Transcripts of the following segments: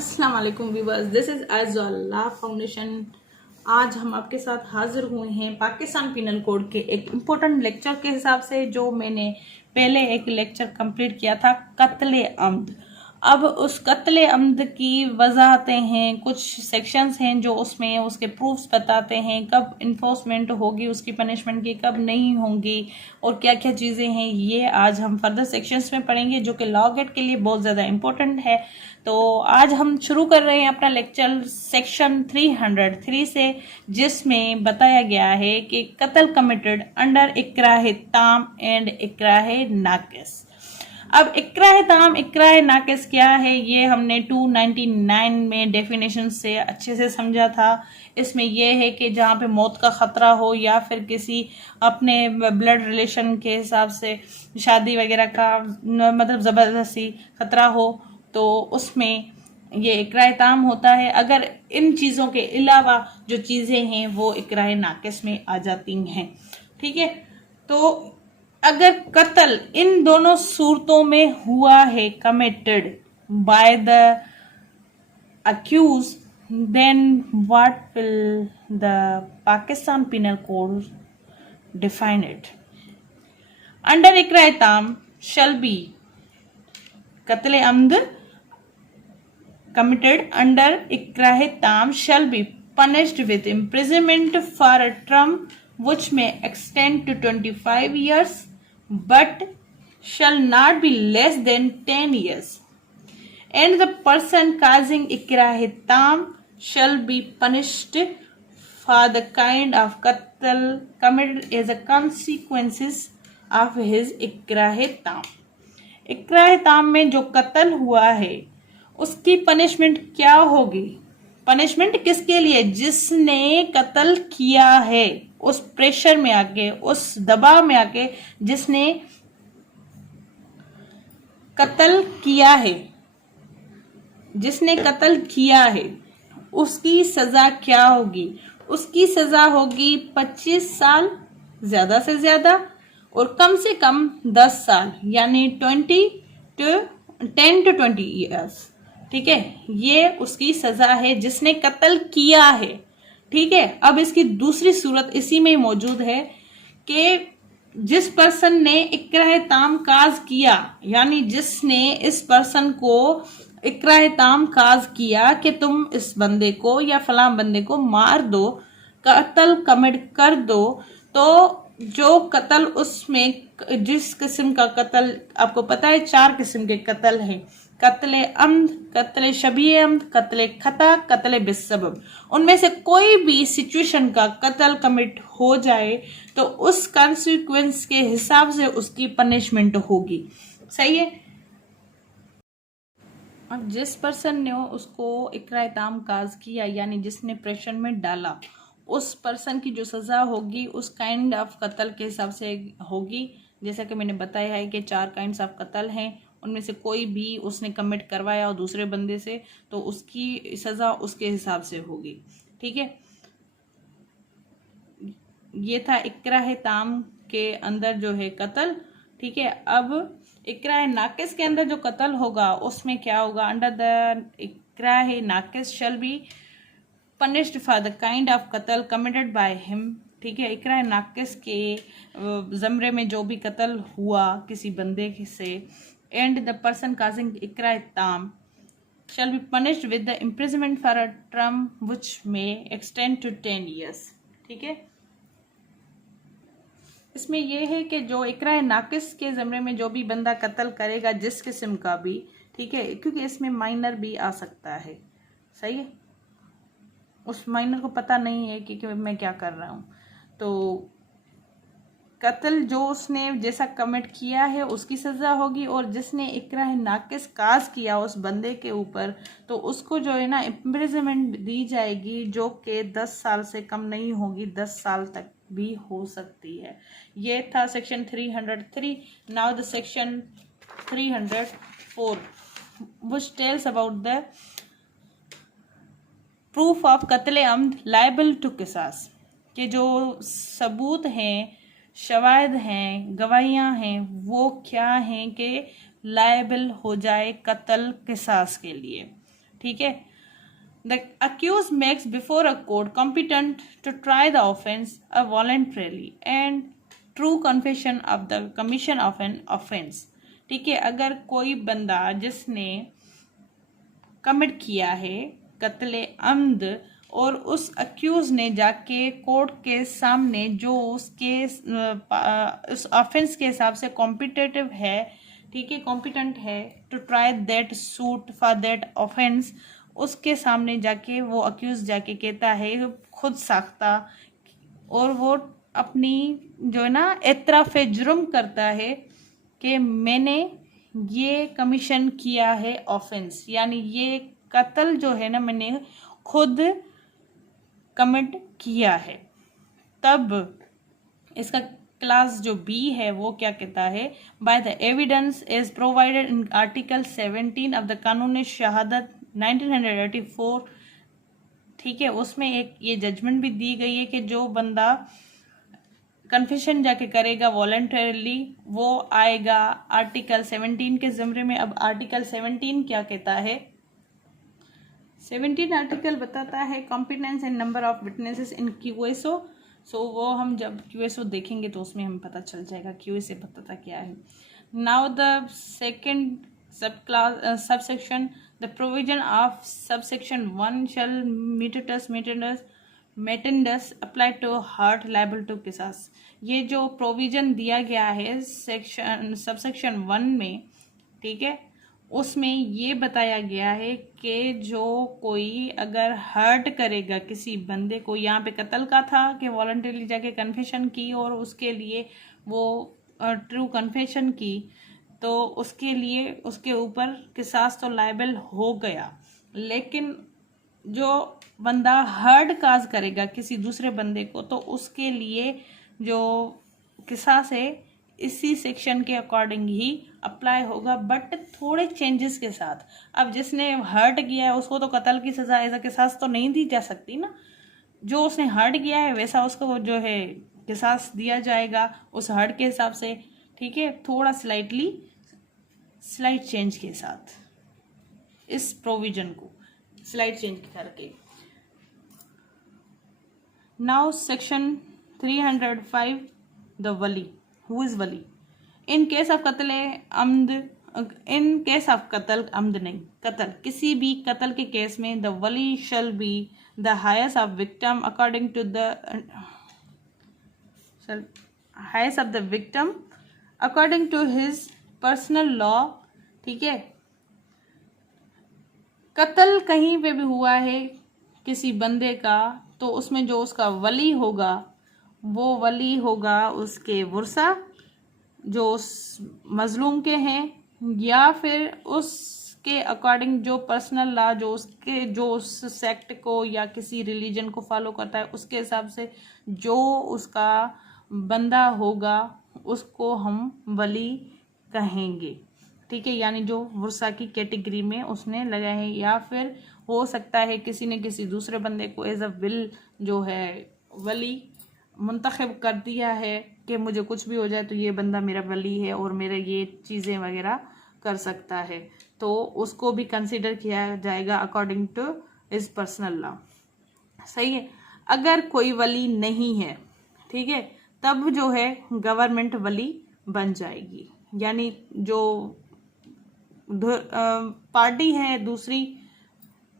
अस्सलाम वालेकुम viewers, this is अज़्ज़ल्ला foundation. आज हम आपके साथ हाजिर हुए हैं पाकिस्तान पिनल कोड के एक इम्पोर्टेंट लेक्चर के हिसाब से, जो मैंने पहले एक लेक्चर कंप्लीट किया था कत्ले अम्द। अब उस कत्ले अम्द की वजाहतें हैं, कुछ सेक्शंस हैं जो उसमें उसके प्रूफ्स बताते हैं, कब इन्फोर्समेंट होगी उसकी पनिशमेंट की, कब नहीं होंगी, और क्या क्या चीज़ें हैं, ये आज हम फर्दर सेक्शंस में पढ़ेंगे, जो कि लॉ गेट के लिए बहुत ज़्यादा इम्पोर्टेंट है। तो आज हम शुरू कर रहे हैं अपना लेक्चर सेक्शन 303 से, जिसमें बताया गया है कि कत्ल कमिटेड अंडर इकराह ताम एंड इकराह नाकिस। अब इकराह ताम इकराह नाकिस क्या है, ये हमने 299 में डेफिनेशन से अच्छे से समझा था। इसमें यह है कि जहाँ पे मौत का ख़तरा हो या फिर किसी अपने ब्लड रिलेशन के हिसाब से शादी वगैरह का मतलब ज़बरदस्ती ख़तरा हो, तो उसमें ये इकराह ताम होता है। अगर इन चीज़ों के अलावा जो चीज़ें हैं वो इकराह नाकिस में आ जाती हैं, ठीक है। तो अगर कत्ल इन दोनों सूरतों में हुआ है committed by the accused, then what will the Pakistan penal code define it? Under इकराह ताम शैल बी कत्ल अम्द committed under ikrah tam shall be punished with imprisonment for a term which may extend to 25 years but shall not be less than 10 years, and the person causing ikrah tam shall be punished for the kind of qatl committed as a consequences of his ikrah tam। इकराह ताम में जो कत्ल हुआ है उसकी punishment क्या होगी? Punishment किसके लिए? जिसने कत्ल किया है, उस प्रेशर में आके, उस दबाव में आके जिसने कत्ल किया है, जिसने कत्ल किया है, उसकी सजा क्या होगी? उसकी सजा होगी 25 साल ज्यादा से ज्यादा और कम से कम 10 साल, यानी 10 to 20 ईयर्स, ठीक है। ये उसकी सजा है जिसने कत्ल किया है, ठीक है। अब इसकी दूसरी सूरत इसी में मौजूद है कि जिस पर्सन ने इकराह ताम काज किया, यानी जिसने इस पर्सन को इकराह ताम काज किया कि तुम इस बंदे को या फलां बंदे को मार दो, कत्ल कमिट कर दो, तो जो कत्ल उसमें जिस किस्म का कत्ल, आपको पता है 4 किस्म के कत्ल हैं: कत्ले अम्द, कत्ले शबीह अम्द, कत्ले खता, कत्ले बिस्सबब। उनमें से कोई भी सिचुएशन का कत्ल कमिट हो जाए तो उस कॉन्सिक्वेंस के हिसाब से उसकी पनिशमेंट होगी, सही है। अब जिस पर्सन ने उसको इकराह ताम काज किया, यानी जिसने प्रेशर में डाला, उस पर्सन की जो सजा होगी उस काइंड ऑफ कत्ल के हिसाब से होगी। जैसा कि मैंने बताया है कि 4 काइंड्स ऑफ कत्ल हैं, उनमें से कोई भी उसने कमिट करवाया और दूसरे बंदे से, तो उसकी सजा उसके हिसाब से होगी, ठीक है। ये था इकराह ताम के अंदर जो है कत्ल, ठीक है। अब इकराह नाकिस के अंदर जो कत्ल होगा उसमें क्या होगा? अंडर द इकराह नाकिस shall be punished for the kind of कत्ल committed by him, ठीक है। इकराह नाकिस के ज़मरे में जो भी कत्ल हुआ किसी बंदे से, and the person causing इकराह ताम shall be punished with the imprisonment for a term which may extend to 10 years, ठीक है। इसमें यह है कि जो इकराह नाकिस के ज़मरे में जो भी बंदा कत्ल करेगा, जिस किस्म का भी, ठीक है, क्योंकि इसमें माइनर भी आ सकता है, सही है। उस माइनर को पता नहीं है कि मैं क्या कर रहा हूँ, तो कत्ल जो उसने जैसा कमिट किया है उसकी सज़ा होगी, और जिसने इकराह नाकिस काज किया उस बंदे के ऊपर, तो उसको जो है ना इम्प्रिजनमेंट दी जाएगी, जो कि 10 साल से कम नहीं होगी, 10 साल तक भी हो सकती है। ये था section 303। Now the section 304 which tells about the proof of कत्ले अम्द लायबल टू किसास, के जो सबूत हैं, शवाहिद हैं, गवाहियाँ हैं, वो क्या हैं कि लायबल हो जाए कत्ल किसास के लिए, ठीक है। The accused makes before a court competent to try the offence voluntarily and true confession of the commission of an offence। ठीक है, अगर कोई बंदा जिसने कमिट किया है कत्ले अम्द और उस अक्यूज ने जाके कोर्ट के सामने जो उसके उस ऑफेंस के हिसाब से कॉम्पिटेटिव है, ठीक है, कॉम्पिटेंट है to try that suit for that offence, उसके सामने जाके वो अक्यूज जाके कहता है खुद साख्ता, और वो अपनी जो है ना एतराफ़ जुर्म करता है कि मैंने ये कमीशन किया है ऑफेंस, यानी ये कत्ल जो है ना मैंने खुद कमिट किया है। तब इसका क्लास जो बी है वो क्या कहता है, by the evidence is provided in article 17 of the कानून शहादत 1984, ठीक है, उसमें एक ये जजमेंट भी दी गई है कि जो बंदा कन्फेशन जाके करेगा वॉलंटरली वो आएगा आर्टिकल 17 के ज़मरे में। अब आर्टिकल 17 क्या कहता है, 17 आर्टिकल बताता है competence and number of witnesses in QSO. So वो हम जब क्यूएसओ देखेंगे तो उसमें हमें पता चल जाएगा क्यूएसओ बताता क्या है। Now the second subsection, the provision of subsection 1 shall metendus apply to hurt liable to qisas। ये जो प्रोविजन दिया गया है सबसेक्शन 1 में, ठीक है, उसमें ये बताया गया है कि जो कोई अगर हर्ट करेगा किसी बंदे को, यहाँ पे कत्ल का था कि वॉलंटरीली जाके कन्फेशन की और उसके लिए वो ट्रू कन्फेशन की, तो उसके लिए उसके ऊपर किसास तो लायबल हो गया। लेकिन जो बंदा हर्ट काज करेगा किसी दूसरे बंदे को तो उसके लिए जो किसास है इसी सेक्शन के अकॉर्डिंग ही अप्लाई होगा, बट थोड़े चेंजेस के साथ। अब जिसने हर्ट किया है उसको तो कत्ल की सज़ा एज अ किसास तो नहीं दी जा सकती ना, जो उसने हर्ट किया है वैसा उसको जो है किसास दिया जाएगा उस हर्ट के हिसाब से, ठीक है, थोड़ा स्लाइड चेंज के साथ इस प्रोविजन को स्लाइड चेंज करके। Now section 305 the Wali, who is Wali in case of कत्ल अम्द, इन केस ऑफ कत्ल अम्द नहीं, कत्ल किसी भी कत्ल के केस में द वली shall be the highest of victim according to the highest of the victim according to his personal law, ठीक है। कत्ल कहीं पे भी हुआ है किसी बंदे का तो उसमें जो उसका वली होगा वो वली होगा उसके वर्सा जो उस मजलूम के हैं, या फिर उसके अकॉर्डिंग जो पर्सनल लॉ जो उसके जो उस सेक्ट को या किसी रिलीजन को फॉलो करता है उसके हिसाब से जो उसका बंदा होगा उसको हम वली कहेंगे, ठीक है, यानी जो वर्सा की कैटेगरी में उसने लगाए हैं। या फिर हो सकता है किसी ने किसी दूसरे बंदे को एज अ विल जो है वली मुंतखब कर दिया है कि मुझे कुछ भी हो जाए तो ये बंदा मेरा वली है और मेरे ये चीज़ें वगैरह कर सकता है, तो उसको भी कंसिडर किया जाएगा अकॉर्डिंग टू इस पर्सनल लॉ, सही है। अगर कोई वली नहीं है, ठीक है, तब जो है गवर्नमेंट वली बन जाएगी, यानी जो पार्टी है दूसरी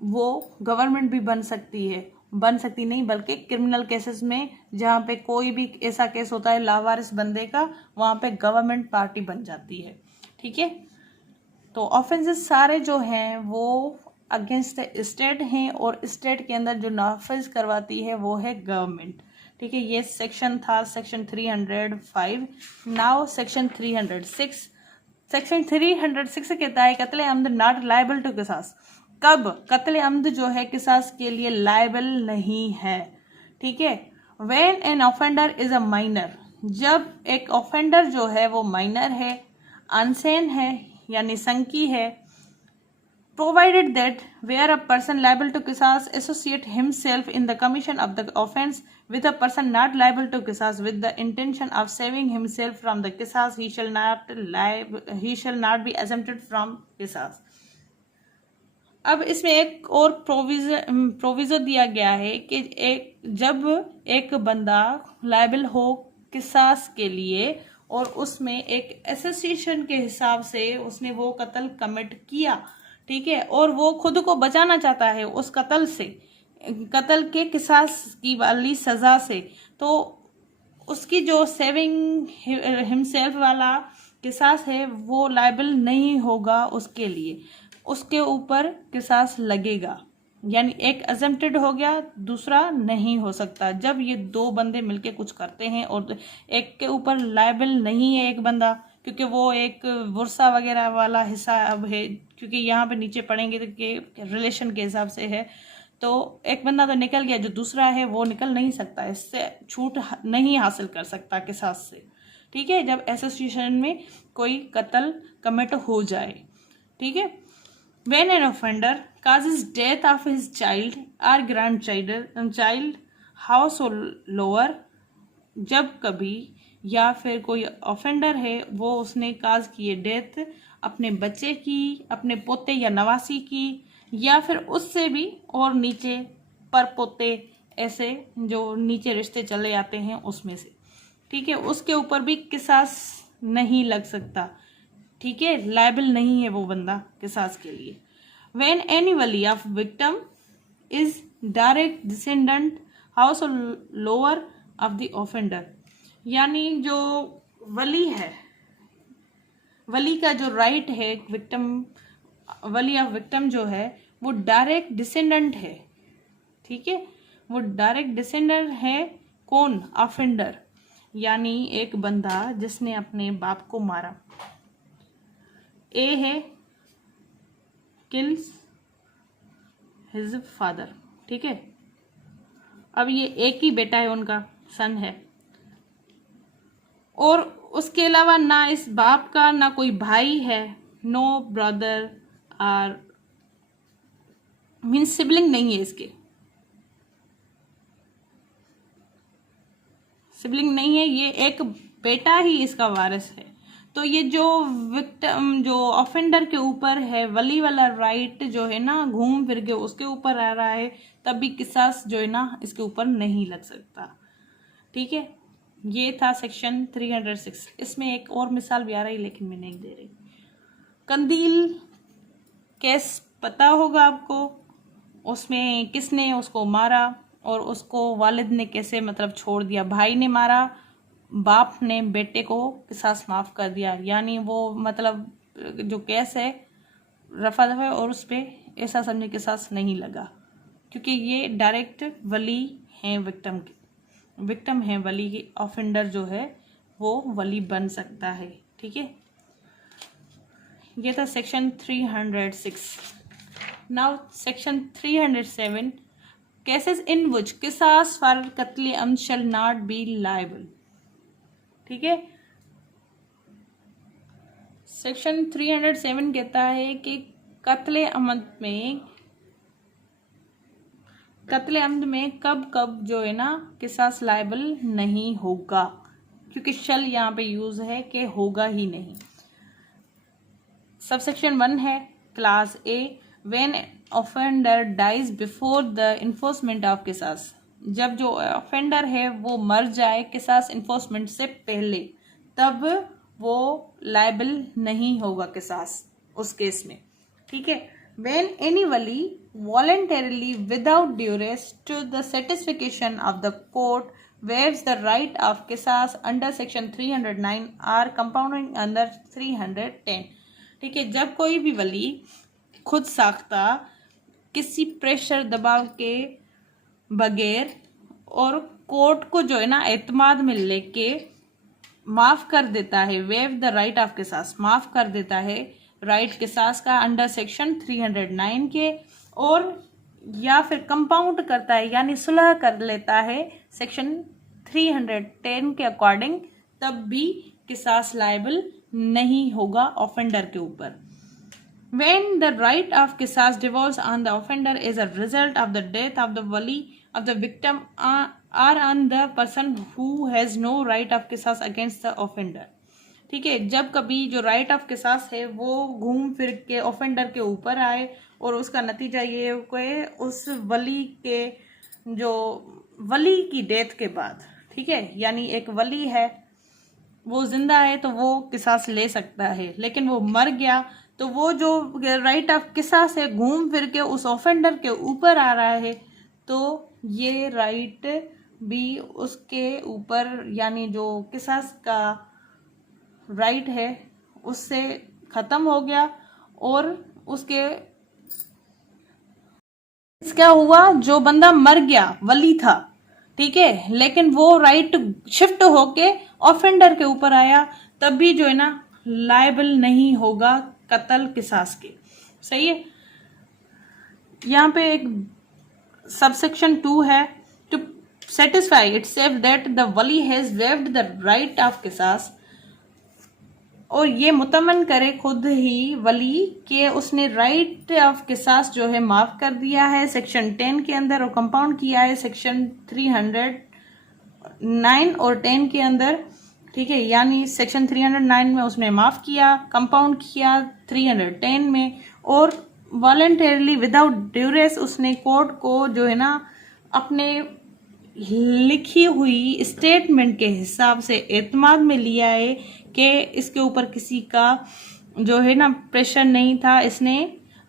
वो गवर्नमेंट भी बन सकती नहीं बल्कि क्रिमिनल केसेस में जहाँ पे कोई भी ऐसा केस होता है लावारिस बंदे का वहाँ पे गवर्नमेंट पार्टी बन जाती है, ठीक है। तो ऑफेंसेस सारे जो हैं वो अगेंस्ट स्टेट हैं और स्टेट के अंदर जो नाफिज करवाती है वो है गवर्नमेंट, ठीक है। ये सेक्शन था सेक्शन 305। नाउ सेक्शन 306, सेक्शन 306 कहता है कत्ल अम्द नॉट लायबल टू किसास। कब कत्ल अम्द जो है किसास के लिए लायबल नहीं है, ठीक है। When an offender is a minor, जब एक ऑफेंडर जो है वो माइनर है, अनसेन है यानी संकी है, provided that where a person liable to qisas associate himself in the commission of the offense with a person not liable to qisas with the intention of saving himself from the qisas, he shall not be exempted from qisas। अब इसमें एक और proviso दिया गया है कि जब एक बंदा लायबल हो किसास के लिए और उसमें एक एसोसिएशन के हिसाब से उसने वो कत्ल कमिट किया, ठीक है, और वो खुद को बचाना चाहता है उस कत्ल से, कत्ल के किसास की वाली सजा से, तो उसकी जो सेविंग हिमसेल्फ वाला किसास है वो लायबल नहीं होगा उसके लिए, उसके ऊपर किसास लगेगा। यानी एक अजम्प्टेड हो गया, दूसरा नहीं हो सकता। जब ये दो बंदे मिलके कुछ करते हैं और एक के ऊपर लायबल नहीं है एक बंदा, क्योंकि वो एक वर्सा वगैरह वाला हिसाब है, क्योंकि यहाँ पे नीचे पढ़ेंगे तो कि रिलेशन के हिसाब से है, तो एक बंदा तो निकल गया, जो दूसरा है वो निकल नहीं सकता, इससे छूट नहीं हासिल कर सकता किसास से, ठीक है, जब एसोसिएशन में कोई कत्ल कमिट हो जाए, ठीक है। When an offender causes death of his child or grandchild, house or lower, जब कभी या फिर कोई ऑफेंडर है वो उसने काज किए डेथ अपने बच्चे की, अपने पोते या नवासी की, या फिर उससे भी और नीचे पर पोते, ऐसे जो नीचे रिश्ते चले आते हैं उसमें से, ठीक है, उसके ऊपर भी किसास नहीं लग सकता, ठीक है, लायबल नहीं है वो बंदा किसास के लिए। When any wali of victim is direct descendant house or lower of the offender, यानी जो वली है, वली का जो राइट है, विक्टिम, वली ऑफ विक्टिम जो है वो डायरेक्ट डिसेंडेंट है, ठीक है, वो डायरेक्ट डिसेंडेंट है कौन, ऑफेंडर, यानी एक बंदा जिसने अपने बाप को मारा, ए है किल्स हिज फादर, ठीक है, अब ये एक ही बेटा है उनका, सन है, और उसके अलावा ना इस बाप का ना कोई भाई है, नो ब्रदर और मीन्स सिबलिंग नहीं है, इसके सिबलिंग नहीं है, ये एक बेटा ही इसका वारिस है। तो ये जो विक्टिम, जो ऑफेंडर के ऊपर है वली वाला राइट जो है ना, घूम फिर के उसके ऊपर आ रहा है, तब भी किसास जो है ना इसके ऊपर नहीं लग सकता, ठीक है। ये था सेक्शन 306। इसमें एक और मिसाल भी आ रही लेकिन मैं नहीं दे रही। कंदील केस पता होगा आपको, उसमें किसने उसको मारा और उसको वालिद ने कैसे मतलब छोड़ दिया, भाई ने मारा, बाप ने बेटे को किसास माफ कर दिया, यानी वो मतलब जो केस है रफा दफा और उस पर ऐसा समझे किसास नहीं लगा, क्योंकि ये डायरेक्ट वली हैं विक्टिम के, विक्टिम है वली के, ऑफेंडर जो है वो वली बन सकता है, ठीक है। ये था section 306। Now section 307, cases in which किसास फॉर कत्ल अम्द शैल नॉट बी लायबल, ठीक है। सेक्शन 307 कहता है कि कत्ल अम्द में कब कब जो है ना किसास लायबल नहीं होगा, क्योंकि शल यहाँ पे यूज है कि होगा ही नहीं। सबसेक्शन 1 है class A, when offender dies before the enforcement of किसास, जब जो ऑफेंडर है वो मर जाए किसास इन्फोर्समेंट से पहले, तब वो लायबल नहीं होगा किसास उस केस में, ठीक है। When any wali voluntarily without duress to the satisfaction of the court waives the right of qisas under section 309 or compounding under 310, ठीक है, जब कोई भी वली खुद साख्ता किसी प्रेशर दबाव के बगैर और कोर्ट को जो है ना एतमाद में लेके माफ कर देता है, वेव द राइट ऑफ किसास, माफ कर देता है राइट किसास का अंडर सेक्शन 309 के, और या फिर कंपाउंड करता है यानी सुलह कर लेता है सेक्शन 310 के अकॉर्डिंग, तब भी किसास लायबल नहीं होगा ऑफेंडर के ऊपर। When the right of qisas devolves on the offender as a result of the death of the wali of the victim or on the person who has no right of qisas against the offender, ठीक है, जब कभी जो right of किसास है वो घूम फिर के ऑफेंडर के ऊपर आए और उसका नतीजा ये हो कि उस वली के जो वली की डेथ के बाद, ठीक है, यानी एक वली है वो जिंदा है तो वो किसास ले सकता है, लेकिन वो मर गया तो वो जो राइट ऑफ किसास है घूम फिर के उस ऑफेंडर के ऊपर आ रहा है, तो ये राइट भी उसके ऊपर, यानी जो किसास का राइट है उससे खत्म हो गया। और उसके क्या हुआ, जो बंदा मर गया वली था, ठीक है, लेकिन वो राइट शिफ्ट होके ऑफेंडर के ऊपर आया, तब भी जो है ना लायबल नहीं होगा कत्ल किसास के। सही है। यहाँ पे एक सबसेक्शन 2 है, to satisfy itself that the वली has waived the right of किसास, और ये मुतमन करे खुद ही वली के उसने राइट ऑफ किसास जो है माफ कर दिया है सेक्शन 10 के अंदर, और कंपाउंड किया है सेक्शन 309 और 10 के अंदर, ठीक है, यानी सेक्शन 309 में उसने माफ किया, कंपाउंड किया 310 में, और वॉलंटरली विदाउट ड्यूरेस उसने कोर्ट को जो है ना अपने लिखी हुई स्टेटमेंट के हिसाब से एतमाद में लिया है कि इसके ऊपर किसी का जो है ना प्रेशर नहीं था,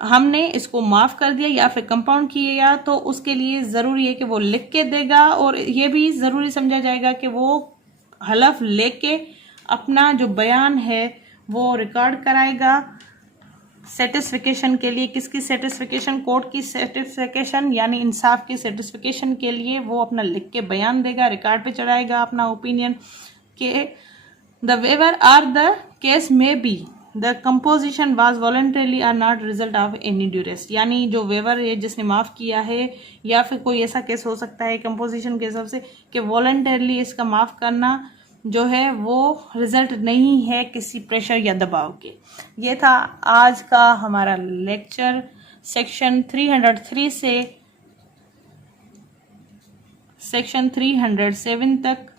हमने इसको माफ कर दिया या फिर कंपाउंड किया, तो उसके लिए जरूरी है कि वो लिख के देगा, और ये भी जरूरी समझा जाएगा कि वो हलफ लेके अपना जो बयान है वो रिकॉर्ड कराएगा सेटिस्फिकेशन के लिए। किसकी सेटिस्फिकेशन? कोर्ट की सेटिस्फिकेशन, यानी इंसाफ की सेटिस्फिकेशन के लिए वो अपना लिख के बयान देगा, रिकॉर्ड पे चढ़ाएगा अपना ओपिनियन के the waiver or the case में be the composition was voluntarily or not result of any duress, यानी जो वेवर है जिसने माफ किया है, या फिर कोई ऐसा केस हो सकता है कंपोजिशन के हिसाब से कि वॉलंटरली इसका माफ करना जो है वो रिजल्ट नहीं है किसी प्रेशर या दबाव के। ये था आज का हमारा लेक्चर सेक्शन 303 से सेक्शन 307 तक।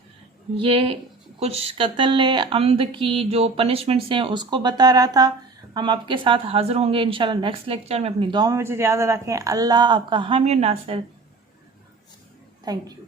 ये कुछ कत्ल अम्द की जो पनिशमेंट्स हैं उसको बता रहा था। हम आपके साथ हाजिर होंगे इंशाल्लाह नेक्स्ट लेक्चर में। अपनी दुआओं में याद रखें। अल्लाह आपका हामी नासिर। Thank you.